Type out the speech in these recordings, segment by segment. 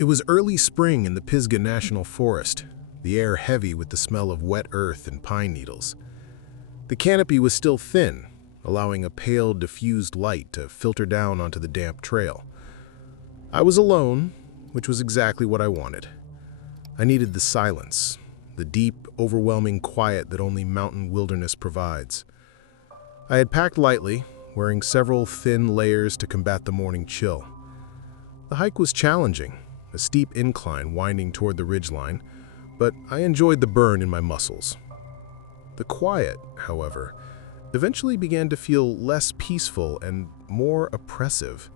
It was early spring in the Pisgah National Forest, the air heavy with the smell of wet earth and pine needles. The canopy was still thin, allowing a pale, diffused light to filter down onto the damp trail. I was alone, which was exactly what I wanted. I needed the silence, the deep, overwhelming quiet that only mountain wilderness provides. I had packed lightly, wearing several thin layers to combat the morning chill. The hike was challenging, a steep incline winding toward the ridgeline, but I enjoyed the burn in my muscles. The quiet, however, eventually began to feel less peaceful and more oppressive.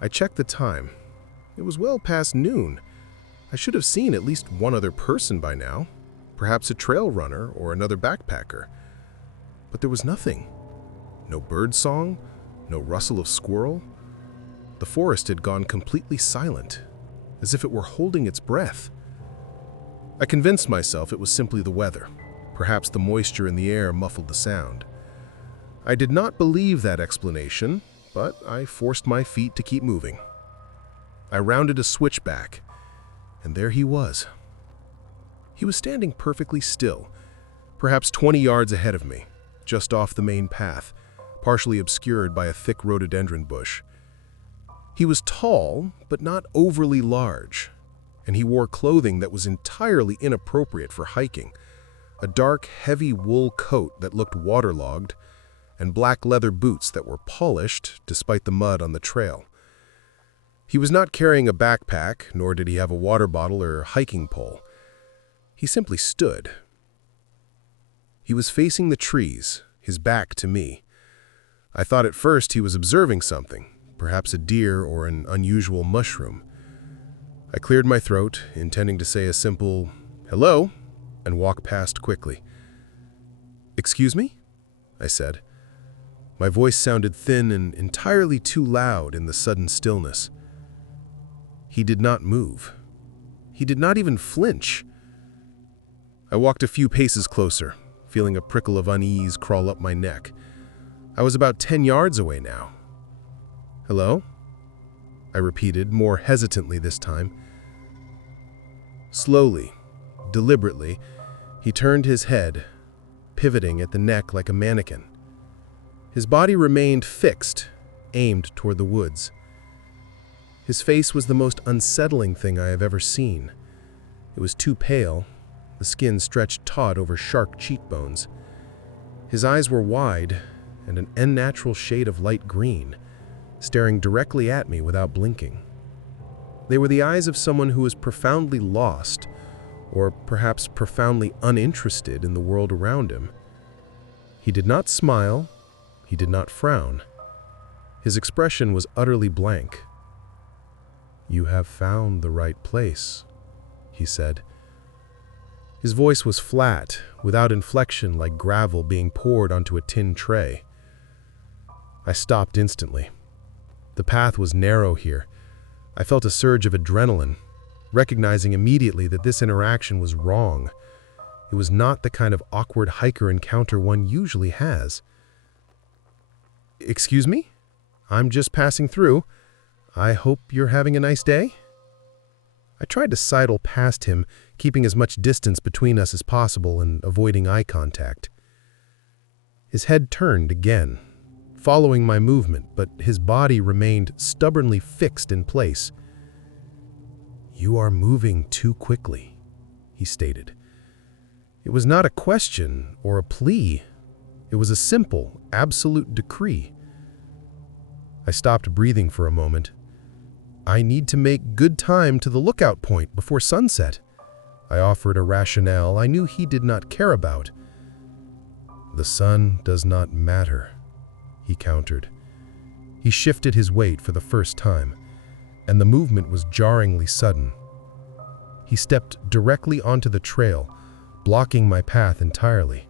I checked the time. It was well past noon. I should have seen at least one other person by now, perhaps a trail runner or another backpacker. But there was nothing. No bird song, no rustle of squirrel. The forest had gone completely silent, as if it were holding its breath. I convinced myself it was simply the weather. Perhaps the moisture in the air muffled the sound. I did not believe that explanation, but I forced my feet to keep moving. I rounded a switchback, and there he was. He was standing perfectly still, perhaps 20 yards ahead of me, just off the main path, partially obscured by a thick rhododendron bush. He was tall, but not overly large, and he wore clothing that was entirely inappropriate for hiking. A dark, heavy wool coat that looked waterlogged, and black leather boots that were polished despite the mud on the trail. He was not carrying a backpack, nor did he have a water bottle or hiking pole. He simply stood. He was facing the trees, his back to me. I thought at first he was observing something, perhaps a deer or an unusual mushroom. I cleared my throat, intending to say a simple, "Hello," and walk past quickly. "Excuse me?" I said. My voice sounded thin and entirely too loud in the sudden stillness. He did not move. He did not even flinch. I walked a few paces closer, feeling a prickle of unease crawl up my neck. I was about 10 yards away now. "Hello?" I repeated, more hesitantly this time. Slowly, deliberately, he turned his head, pivoting at the neck like a mannequin. His body remained fixed, aimed toward the woods. His face was the most unsettling thing I have ever seen. It was too pale, the skin stretched taut over sharp cheekbones. His eyes were wide and an unnatural shade of light green, staring directly at me without blinking. They were the eyes of someone who was profoundly lost, or perhaps profoundly uninterested in the world around him. He did not smile. He did not frown. His expression was utterly blank. "You have found the right place," he said. His voice was flat, without inflection, like gravel being poured onto a tin tray. I stopped instantly. The path was narrow here. I felt a surge of adrenaline, recognizing immediately that this interaction was wrong. It was not the kind of awkward hiker encounter one usually has. "Excuse me? I'm just passing through. I hope you're having a nice day?" I tried to sidle past him, keeping as much distance between us as possible and avoiding eye contact. His head turned again, following my movement, but his body remained stubbornly fixed in place. "You are moving too quickly," he stated. It was not a question or a plea. It was a simple, absolute decree. I stopped breathing for a moment. "I need to make good time to the lookout point before sunset." I offered a rationale I knew he did not care about. "The sun does not matter," he countered. He shifted his weight for the first time, and the movement was jarringly sudden. He stepped directly onto the trail, blocking my path entirely.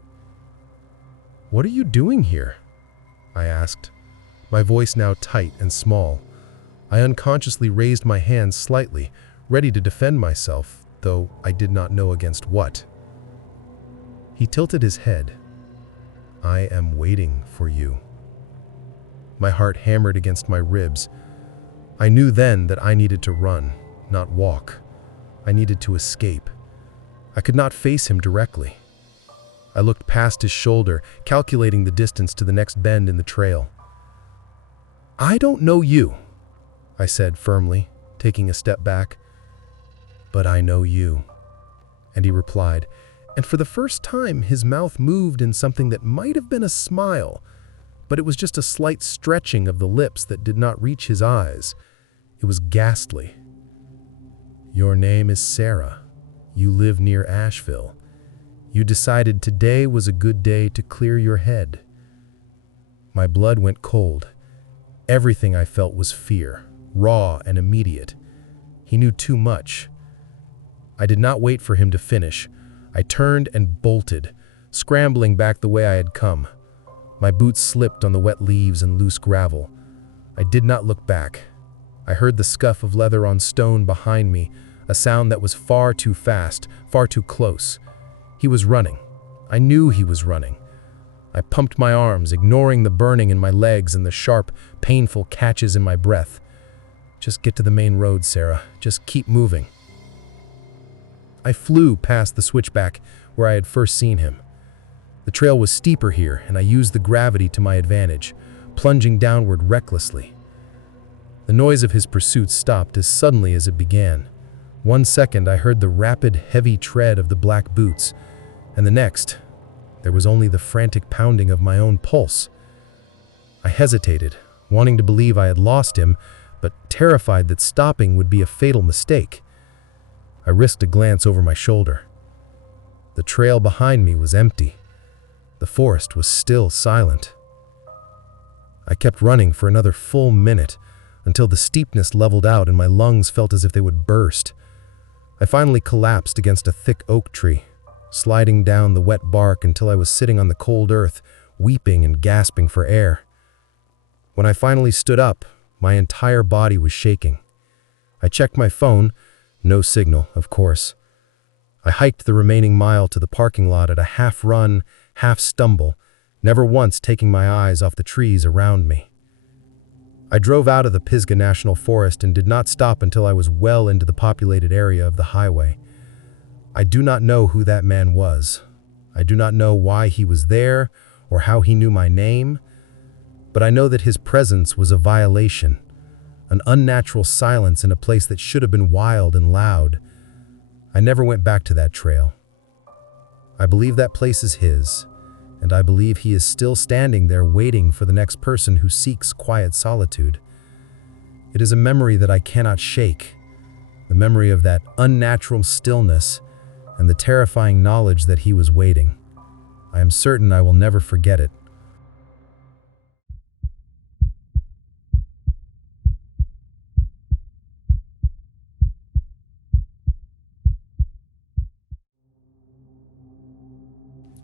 "What are you doing here?" I asked, my voice now tight and small. I unconsciously raised my hand slightly, ready to defend myself, though I did not know against what. He tilted his head. "I am waiting for you." My heart hammered against my ribs. I knew then that I needed to run, not walk. I needed to escape. I could not face him directly. I looked past his shoulder, calculating the distance to the next bend in the trail. "I don't know you," I said firmly, taking a step back. "But I know you." And he replied, and for the first time his mouth moved in something that might have been a smile, but it was just a slight stretching of the lips that did not reach his eyes. It was ghastly. "Your name is Sarah. You live near Asheville. You decided today was a good day to clear your head." My blood went cold. Everything I felt was fear, raw and immediate. He knew too much. I did not wait for him to finish. I turned and bolted, scrambling back the way I had come. My boots slipped on the wet leaves and loose gravel. I did not look back. I heard the scuff of leather on stone behind me, a sound that was far too fast, far too close. He was running. I knew he was running. I pumped my arms, ignoring the burning in my legs and the sharp, painful catches in my breath. "Just get to the main road, Sarah. Just keep moving." I flew past the switchback where I had first seen him. The trail was steeper here, and I used the gravity to my advantage, plunging downward recklessly. The noise of his pursuit stopped as suddenly as it began. 1 second I heard the rapid, heavy tread of the black boots, and the next, there was only the frantic pounding of my own pulse. I hesitated, wanting to believe I had lost him, but terrified that stopping would be a fatal mistake. I risked a glance over my shoulder. The trail behind me was empty. The forest was still silent. I kept running for another full minute until the steepness leveled out and my lungs felt as if they would burst. I finally collapsed against a thick oak tree, sliding down the wet bark until I was sitting on the cold earth, weeping and gasping for air. When I finally stood up, my entire body was shaking. I checked my phone. No signal, of course. I hiked the remaining mile to the parking lot at a half-run, half-stumble, never once taking my eyes off the trees around me. I drove out of the Pisgah National Forest and did not stop until I was well into the populated area of the highway. I do not know who that man was. I do not know why he was there or how he knew my name, but I know that his presence was a violation. An unnatural silence in a place that should have been wild and loud. I never went back to that trail. I believe that place is his, and I believe he is still standing there waiting for the next person who seeks quiet solitude. It is a memory that I cannot shake, the memory of that unnatural stillness and the terrifying knowledge that he was waiting. I am certain I will never forget it.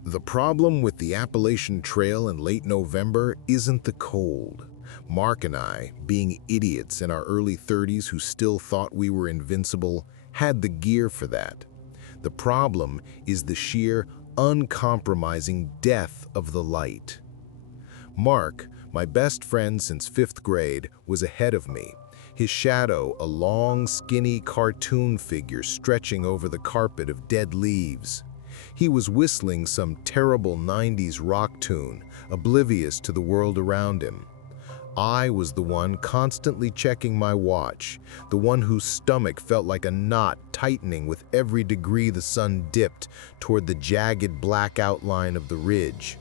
The problem with the Appalachian Trail in late November isn't the cold. Mark and I, being idiots in our early 30s who still thought we were invincible, had the gear for that. The problem is the sheer, uncompromising death of the light. Mark, my best friend since 5th grade, was ahead of me. His shadow, a long, skinny cartoon figure stretching over the carpet of dead leaves. He was whistling some terrible 90s rock tune, oblivious to the world around him. I was the one constantly checking my watch, the one whose stomach felt like a knot tightening with every degree the sun dipped toward the jagged black outline of the ridge.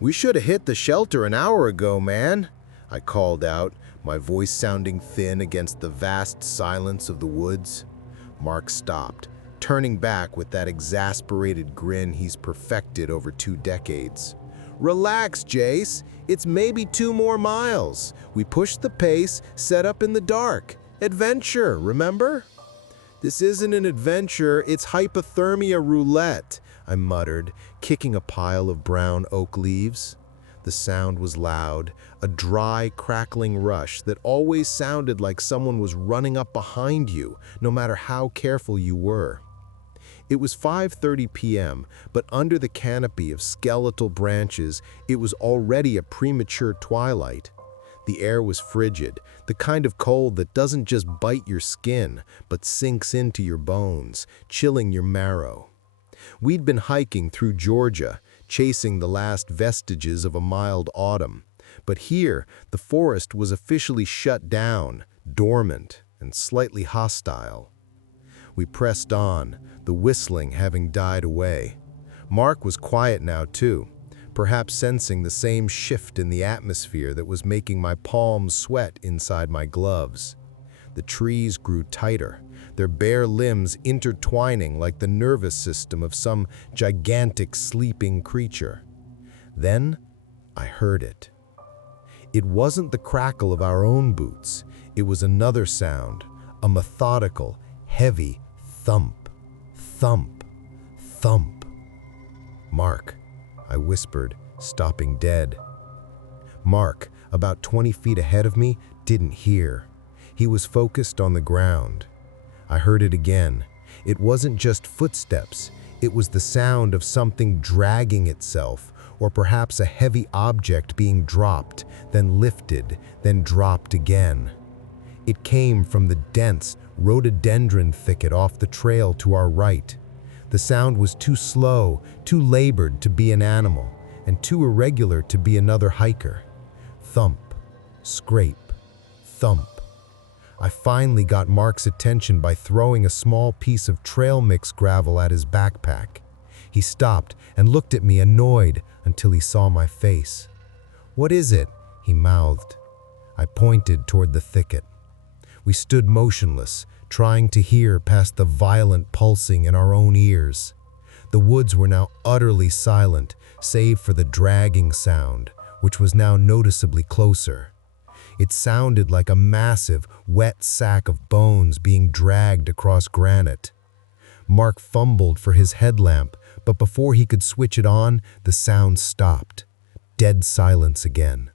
"We should have hit the shelter an hour ago, man," I called out, my voice sounding thin against the vast silence of the woods. Mark stopped, turning back with that exasperated grin he's perfected over 2 decades. "Relax, Jace. It's maybe 2 more miles. We pushed the pace, set up in the dark. Adventure, remember?" "This isn't an adventure, it's hypothermia roulette," I muttered, kicking a pile of brown oak leaves. The sound was loud, a dry, crackling rush that always sounded like someone was running up behind you, no matter how careful you were. It was 5:30 p.m., but under the canopy of skeletal branches, it was already a premature twilight. The air was frigid, the kind of cold that doesn't just bite your skin, but sinks into your bones, chilling your marrow. We'd been hiking through Georgia, chasing the last vestiges of a mild autumn. But here, the forest was officially shut down, dormant, and slightly hostile. We pressed on, the whistling having died away. Mark was quiet now too, perhaps sensing the same shift in the atmosphere that was making my palms sweat inside my gloves. The trees grew tighter, their bare limbs intertwining like the nervous system of some gigantic sleeping creature. Then I heard it. It wasn't the crackle of our own boots. It was another sound, a methodical, heavy thump, thump, thump. "Mark," I whispered, stopping dead. Mark, about 20 feet ahead of me, didn't hear. He was focused on the ground. I heard it again. It wasn't just footsteps. It was the sound of something dragging itself, or perhaps a heavy object being dropped, then lifted, then dropped again. It came from the dense rhododendron thicket off the trail to our right. The sound was too slow, too labored to be an animal, and too irregular to be another hiker. Thump, scrape, thump. I finally got Mark's attention by throwing a small piece of trail mix gravel at his backpack. He stopped and looked at me annoyed until he saw my face. "What is it?" he mouthed. I pointed toward the thicket. We stood motionless, trying to hear past the violent pulsing in our own ears. The woods were now utterly silent, save for the dragging sound, which was now noticeably closer. It sounded like a massive, wet sack of bones being dragged across granite. Mark fumbled for his headlamp, but before he could switch it on, the sound stopped. Dead silence again.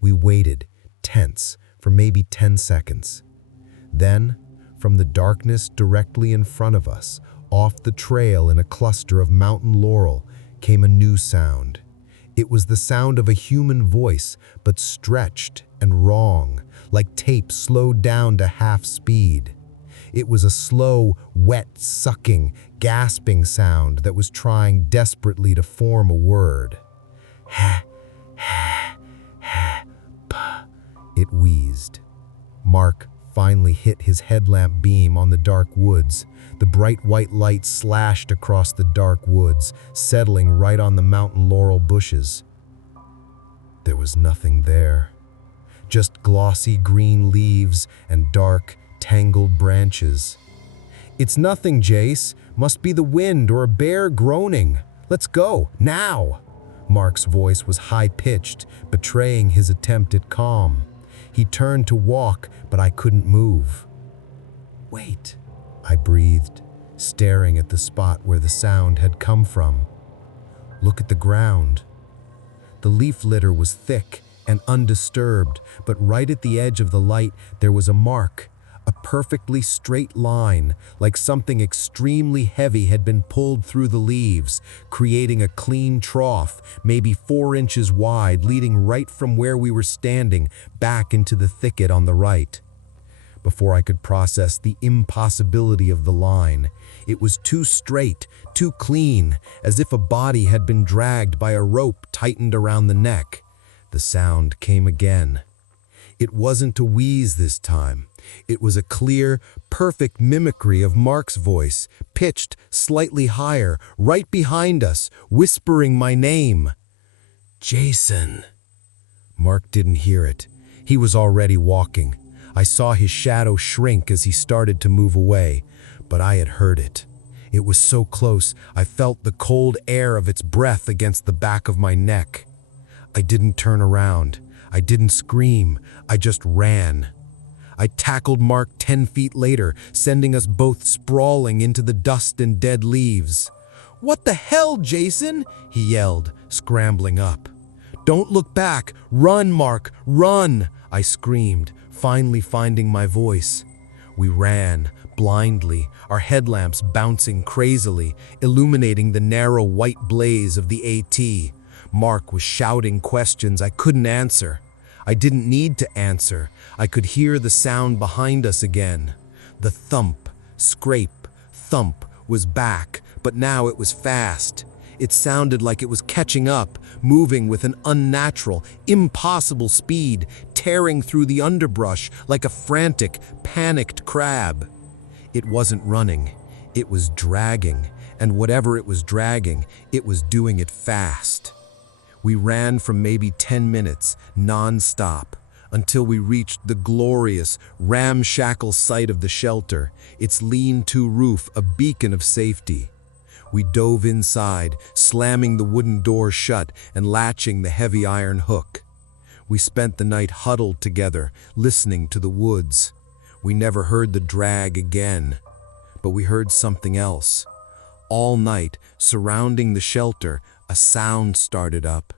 We waited, tense, for maybe 10 seconds. Then, from the darkness directly in front of us, off the trail in a cluster of mountain laurel, came a new sound. It was the sound of a human voice, but stretched and wrong, like tape slowed down to half speed. It was a slow, wet, sucking, gasping sound that was trying desperately to form a word. Ha, ha, ha, pa, it wheezed. Mark finally hit his headlamp beam on the dark woods. The bright white light slashed across the dark woods, settling right on the mountain laurel bushes. There was nothing there. Just glossy green leaves and dark, tangled branches. "It's nothing, Jace. Must be the wind or a bear groaning. Let's go, now!" Mark's voice was high-pitched, betraying his attempt at calm. He turned to walk, but I couldn't move. "Wait," I breathed, staring at the spot where the sound had come from. "Look at the ground." The leaf litter was thick and undisturbed, but right at the edge of the light there was a mark, a perfectly straight line, like something extremely heavy had been pulled through the leaves, creating a clean trough, maybe 4 inches wide, leading right from where we were standing back into the thicket on the right. Before I could process the impossibility of the line, it was too straight, too clean, as if a body had been dragged by a rope tightened around the neck. The sound came again. It wasn't a wheeze this time. It was a clear, perfect mimicry of Mark's voice, pitched slightly higher, right behind us, whispering my name. "Jason." Mark didn't hear it. He was already walking. I saw his shadow shrink as he started to move away, but I had heard it. It was so close, I felt the cold air of its breath against the back of my neck. I didn't turn around. I didn't scream. I just ran. I tackled Mark 10 feet later, sending us both sprawling into the dust and dead leaves. "What the hell, Jason?" he yelled, scrambling up. "Don't look back! Run, Mark! Run!" I screamed, finally finding my voice. We ran, blindly, our headlamps bouncing crazily, illuminating the narrow white blaze of the AT. Mark was shouting questions I couldn't answer. I didn't need to answer. I could hear the sound behind us again. The thump, scrape, thump was back, but now it was fast. It sounded like it was catching up, moving with an unnatural, impossible speed, tearing through the underbrush like a frantic, panicked crab. It wasn't running, it was dragging, and whatever it was dragging, it was doing it fast. We ran for maybe 10 minutes, non-stop, until we reached the glorious, ramshackle site of the shelter, its lean-to roof a beacon of safety. We dove inside, slamming the wooden door shut and latching the heavy iron hook. We spent the night huddled together, listening to the woods. We never heard the drag again, but we heard something else. All night, surrounding the shelter, a sound started up.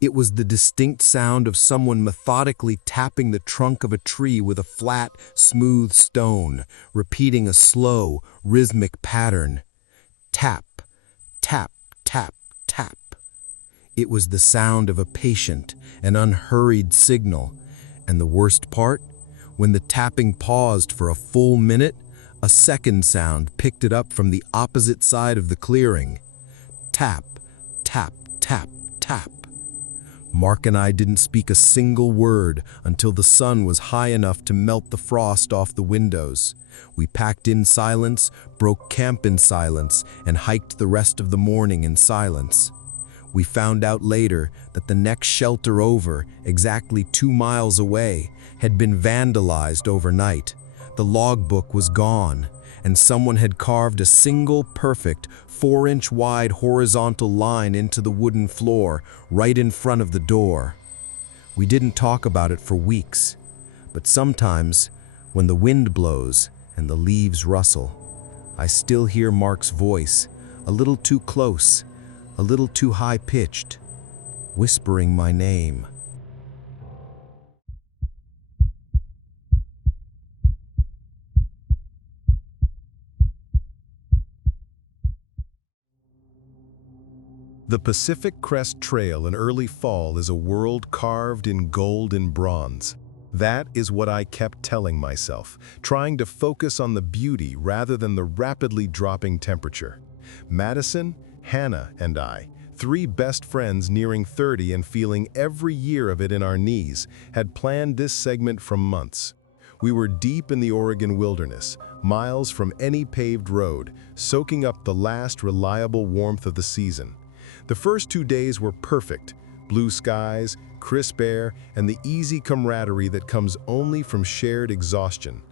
It was the distinct sound of someone methodically tapping the trunk of a tree with a flat, smooth stone, repeating a slow, rhythmic pattern. Tap, tap, tap, tap. It was the sound of a patient, an unhurried signal. And the worst part? When the tapping paused for a full minute, a second sound picked it up from the opposite side of the clearing. Tap, tap, tap, tap. Mark and I didn't speak a single word until the sun was high enough to melt the frost off the windows. We packed in silence, broke camp in silence, and hiked the rest of the morning in silence. We found out later that the next shelter over, exactly 2 miles away, had been vandalized overnight. The logbook was gone, and someone had carved a single perfect 4-inch wide horizontal line into the wooden floor right in front of the door. We didn't talk about it for weeks, but sometimes, when the wind blows and the leaves rustle, I still hear Mark's voice, a little too close, a little too high-pitched, whispering my name. The Pacific Crest Trail in early fall is a world carved in gold and bronze. That is what I kept telling myself, trying to focus on the beauty rather than the rapidly dropping temperature. Madison, Hannah, and I, 3 best friends nearing 30 and feeling every year of it in our knees, had planned this segment for months. We were deep in the Oregon wilderness, miles from any paved road, soaking up the last reliable warmth of the season. The first 2 days were perfect. Blue skies, crisp air, and the easy camaraderie that comes only from shared exhaustion.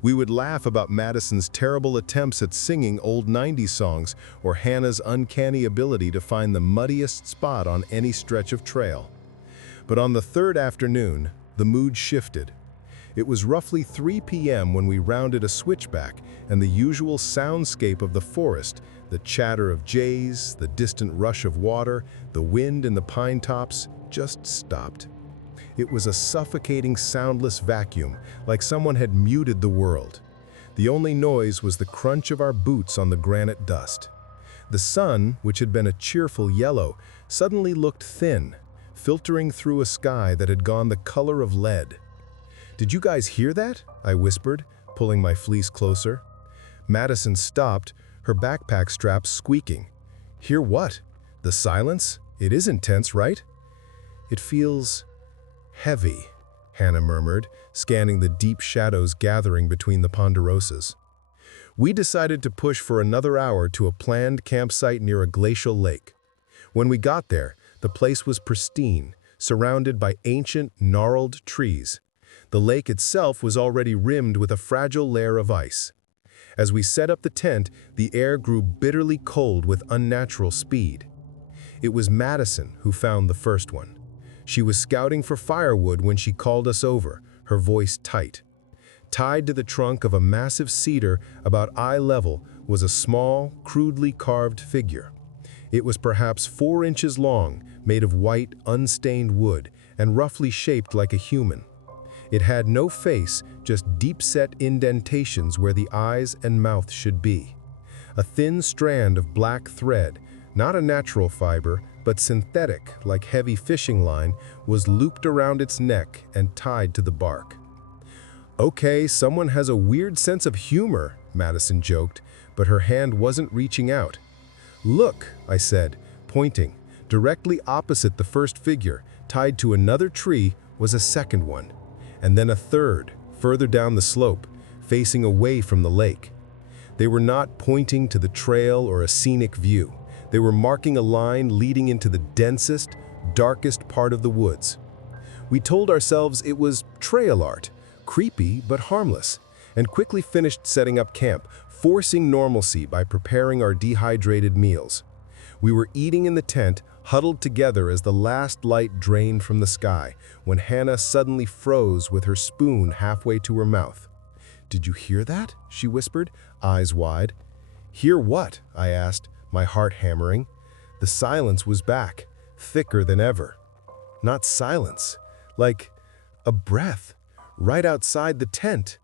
We would laugh about Madison's terrible attempts at singing old 90s songs or Hannah's uncanny ability to find the muddiest spot on any stretch of trail. But on the 3rd afternoon, the mood shifted. It was roughly 3 p.m. when we rounded a switchback, and the usual soundscape of the forest, the chatter of jays, the distant rush of water, the wind in the pine tops, just stopped. It was a suffocating, soundless vacuum, like someone had muted the world. The only noise was the crunch of our boots on the granite dust. The sun, which had been a cheerful yellow, suddenly looked thin, filtering through a sky that had gone the color of lead. "Did you guys hear that?" I whispered, pulling my fleece closer. Madison stopped, her backpack straps squeaking. "Hear what? The silence? It is intense, right?" "It feels heavy," Hannah murmured, scanning the deep shadows gathering between the ponderosas. We decided to push for another hour to a planned campsite near a glacial lake. When we got there, the place was pristine, surrounded by ancient, gnarled trees. The lake itself was already rimmed with a fragile layer of ice. As we set up the tent, the air grew bitterly cold with unnatural speed. It was Madison who found the first one. She was scouting for firewood when she called us over, her voice tight. Tied to the trunk of a massive cedar about eye level was a small, crudely carved figure. It was perhaps 4 inches long, made of white, unstained wood, and roughly shaped like a human. It had no face, just deep-set indentations where the eyes and mouth should be. A thin strand of black thread, not a natural fiber, but synthetic, like heavy fishing line, was looped around its neck and tied to the bark. "Okay, someone has a weird sense of humor," Madison joked, but her hand wasn't reaching out. "Look," I said, pointing. Directly opposite the first figure, tied to another tree, was a second one, and then a third, further down the slope, facing away from the lake. They were not pointing to the trail or a scenic view. They were marking a line leading into the densest, darkest part of the woods. We told ourselves it was trail art, creepy but harmless, and quickly finished setting up camp, forcing normalcy by preparing our dehydrated meals. We were eating in the tent, huddled together as the last light drained from the sky, when Hannah suddenly froze with her spoon halfway to her mouth. "Did you hear that?" she whispered, eyes wide. "Hear what?" I asked, my heart hammering. The silence was back, thicker than ever. Not silence, like a breath, right outside the tent.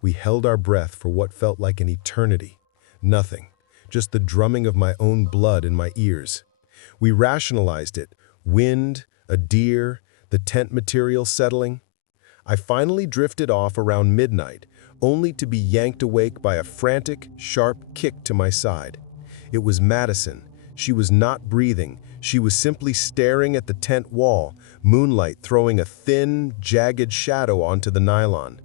We held our breath for what felt like an eternity. Nothing, just the drumming of my own blood in my ears. We rationalized it: wind, a deer, the tent material settling. I finally drifted off around midnight, only to be yanked awake by a frantic, sharp kick to my side. It was Madison. She was not breathing. She was simply staring at the tent wall, moonlight throwing a thin, jagged shadow onto the nylon.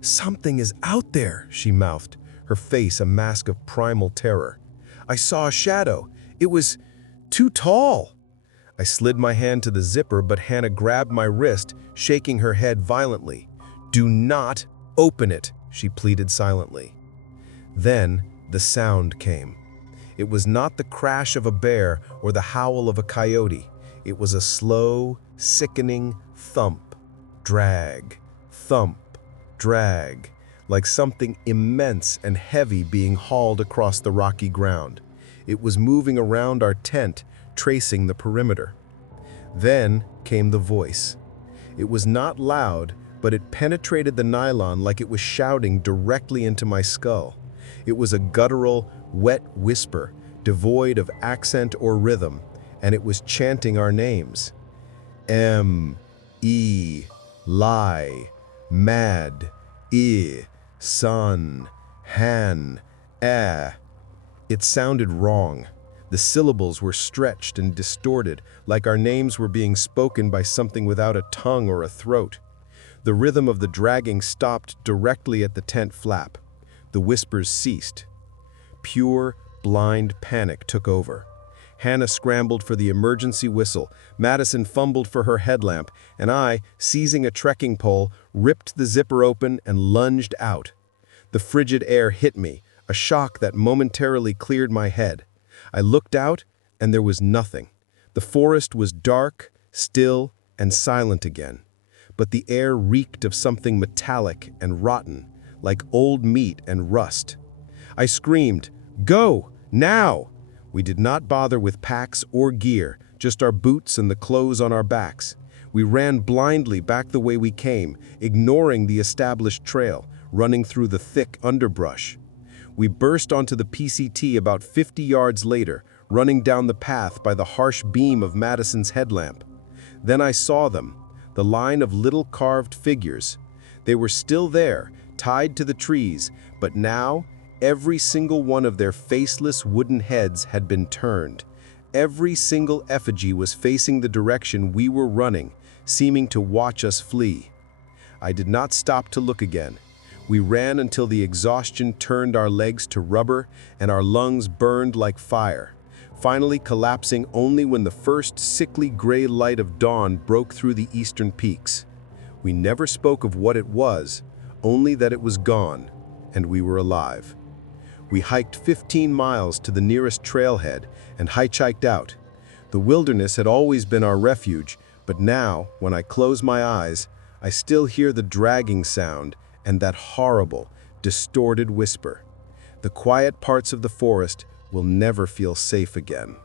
"Something is out there," she mouthed, her face a mask of primal terror. "I saw a shadow. It was too tall." I slid my hand to the zipper, but Hannah grabbed my wrist, shaking her head violently. "Do not open it," she pleaded silently. Then the sound came. It was not the crash of a bear or the howl of a coyote. It was a slow, sickening thump, drag, thump, drag, like something immense and heavy being hauled across the rocky ground. It was moving around our tent, tracing the perimeter. Then came the voice. It was not loud, but it penetrated the nylon like it was shouting directly into my skull. It was a guttural, wet whisper, devoid of accent or rhythm, and it was chanting our names. Lie, mad, son, han, It sounded wrong. The syllables were stretched and distorted, like our names were being spoken by something without a tongue or a throat. The rhythm of the dragging stopped directly at the tent flap. The whispers ceased. Pure, blind panic took over. Hannah scrambled for the emergency whistle, Madison fumbled for her headlamp, and I, seizing a trekking pole, ripped the zipper open and lunged out. The frigid air hit me, a shock that momentarily cleared my head. I looked out, and there was nothing. The forest was dark, still, and silent again. But the air reeked of something metallic and rotten, like old meat and rust. I screamed, "Go, now!" We did not bother with packs or gear, just our boots and the clothes on our backs. We ran blindly back the way we came, ignoring the established trail, running through the thick underbrush. We burst onto the PCT about 50 yards later, running down the path by the harsh beam of Madison's headlamp. Then I saw them, the line of little carved figures. They were still there, tied to the trees, but now every single one of their faceless wooden heads had been turned. Every single effigy was facing the direction we were running, seeming to watch us flee. I did not stop to look again. We ran until the exhaustion turned our legs to rubber and our lungs burned like fire, finally collapsing only when the first sickly gray light of dawn broke through the eastern peaks. We never spoke of what it was, only that it was gone, and we were alive. We hiked 15 miles to the nearest trailhead and hitchhiked out. The wilderness had always been our refuge, but now, when I close my eyes, I still hear the dragging sound and that horrible, distorted whisper. The quiet parts of the forest will never feel safe again.